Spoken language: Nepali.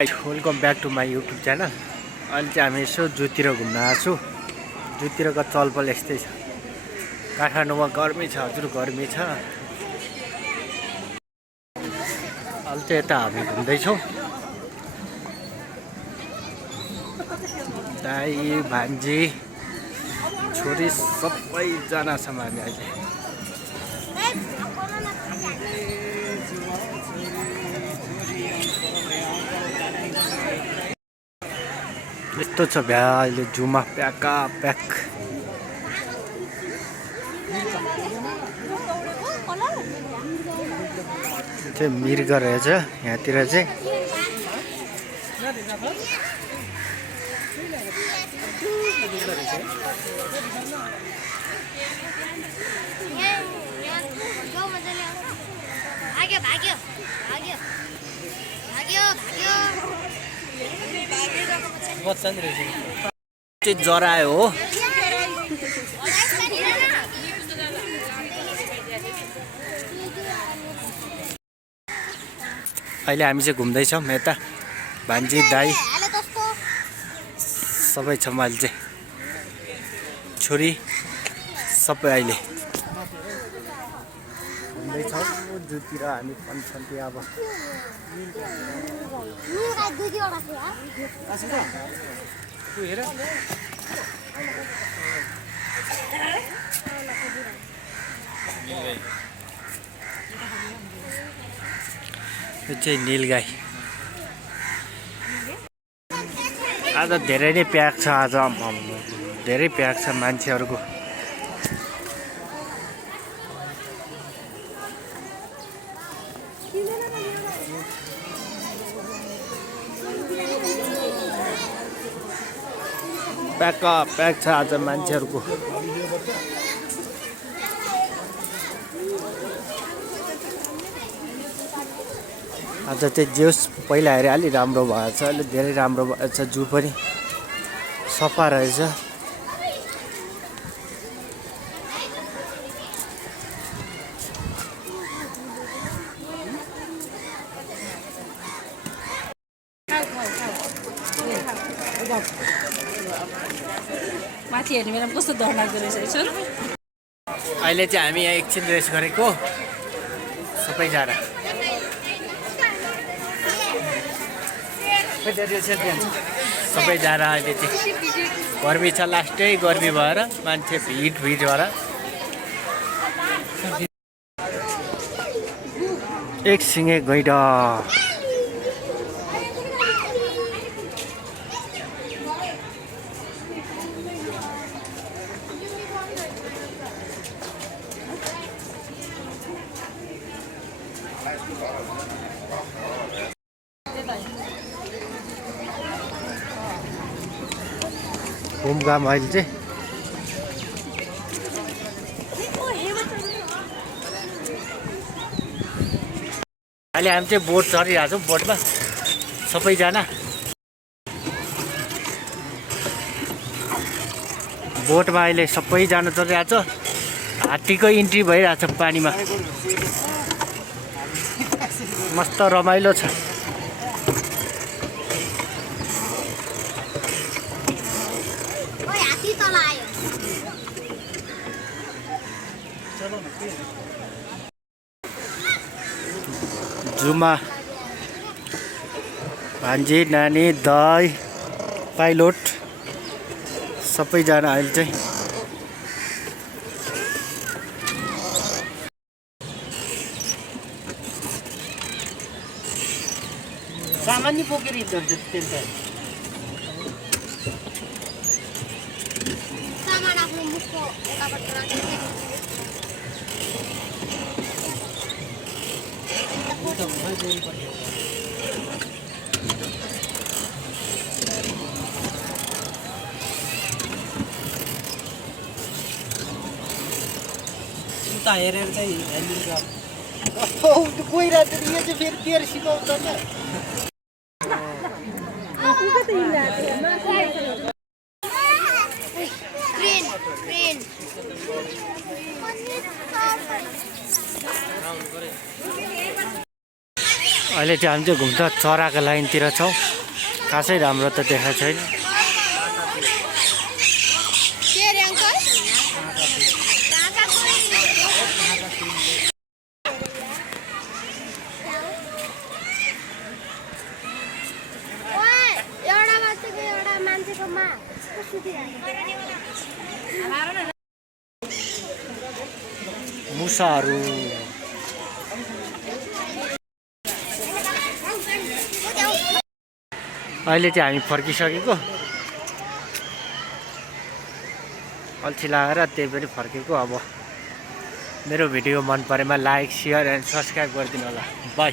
Welcome back to my YouTube channel. अहिले चाहिँ हामी यसो जूतिर घुम्न आएको छु। जूतिरको चलपल यस्तै छ। काठमाडौँमा गर्मी छ, हजुर गर्मी छ। अहिले चाहिँ यता हामी घुम्दैछौँ। दाइ भान्जी छोरी सबैजना छौँ हामी अहिले। यस्तो छ भ्या अहिले जूमा प्याका प्याक। चाहिँ मृग रहेछ यहाँतिर चाहिँ। जरा हो। अहिले हामी चाहिँ घुम्दैछौँ यता। भान्जी दाइ सबै छौँ अहिले चाहिँ। छोरी सबै अहिले घुम्दैछौँ जूतिर हामी पन्छन्ती। अब यो चाहिँ नीलगाई। आज धेरै नै प्याक छ। आज धेरै प्याक छ मान्छेहरूको। प्याक छ आज मान्छेहरूको। आज चाहिँ जोस् पहिला हेरे अलि राम्रो भएछ, अहिले धेरै राम्रो भएछ। जू पनि सफा रहेछ। माथि हेर्ने बेला कस्तो डर लाग्दो रहेछ। अहिले चाहिँ हामी यहाँ एकछिन रेस्ट गरेको सबैजना। सबैजना अहिले चाहिँ गर्मी छ, लास्टै गर्मी भएर मान्छे भिड भएर एक सिङे गैडा। घुमघाम अहिले चाहिँ अहिले हामी चाहिँ बोट चढिरहेको छौँ। बोटमा सबैजना बोटमा अहिले सबैजना चढिरहेको छ। हात्तीको इन्ट्री भइरहेछ पानीमा। मस्त रमाइलो छ। जूमा भान्जी नानी दाइ पाइलोट सबैजना अहिले चाहिँ सामान्य पोकेर हिँड्दो रहेछ। हेरेर चाहिँ कोही रात यो चाहिँ फेरि तेरो सिकाउँछ नि। अहिले अहिले चाहिँ हामी चाहिँ घुम्दा चराको लाइनतिर छौँ खासै राम्रो त देखाएको छैन मुसाहरू अहिले चाहिँ हामी फर्किसकेको अल्छी लागेर त्यही पनि फर्केको अब मेरो भिडियो मन परेमा लाइक सेयर एन्ड सब्सक्राइब गरिदिनु होला बाई